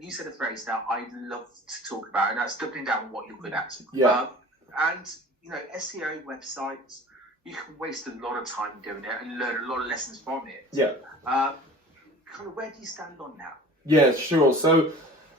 you said a phrase that I love to talk about, and that's doubling down on what you're good at. Yeah. And SEO websites, you can waste a lot of time doing it and learn a lot of lessons from it. Yeah. Kind of where do you stand on now? Yeah, sure. So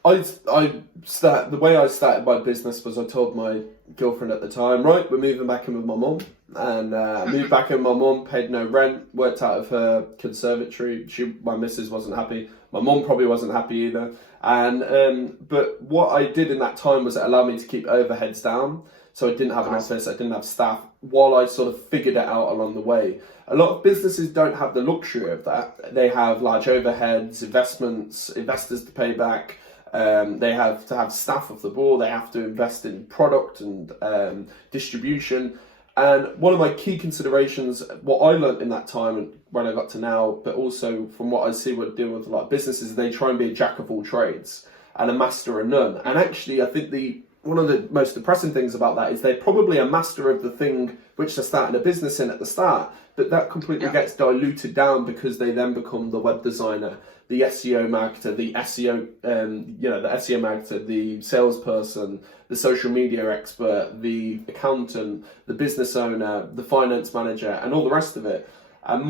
the way I started my business was I told my girlfriend at the time, right, we're moving back in with my mum, and moved back in with my mum, paid no rent, worked out of her conservatory. My missus wasn't happy. My mum probably wasn't happy either. And but what I did in that time was it allowed me to keep overheads down. So I didn't have an office, I didn't have staff, while I sort of figured it out along the way. A lot of businesses don't have the luxury of that. They have large overheads, investors to pay back. They have to have staff off the board. They have to invest in product and distribution. And one of my key considerations, what I learned in that time and when I got to now, but also from what I see what dealing with a lot of businesses, they try and be a jack of all trades and a master of none. And actually, I think one of the most depressing things about that is they're probably a master of the thing which they're starting a business in at the start, but that completely gets diluted down because they then become the web designer, the SEO marketer, the SEO marketer, the salesperson, the social media expert, the accountant, the business owner, the finance manager, and all the rest of it. And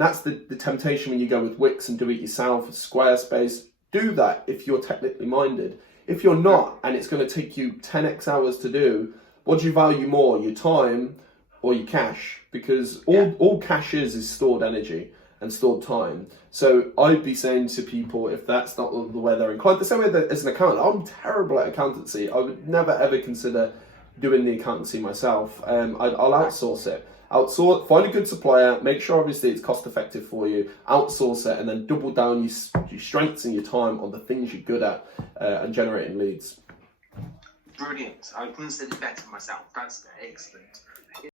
that's the temptation when you go with Wix and do it yourself, Squarespace. Do that if you're technically minded. If you're not, and it's going to take you 10x hours to do, what do you value more, your time or your cash? Because all cash is stored energy and stored time. So I'd be saying to people, if that's not the way they're inclined, the same way that as an accountant, I'm terrible at accountancy. I would never ever consider doing the accountancy myself. I'll outsource it. Find a good supplier, make sure obviously it's cost effective for you, outsource it, and then double down your strengths and your time on the things you're good at and generating leads. Brilliant. I couldn't say it better myself. That's excellent.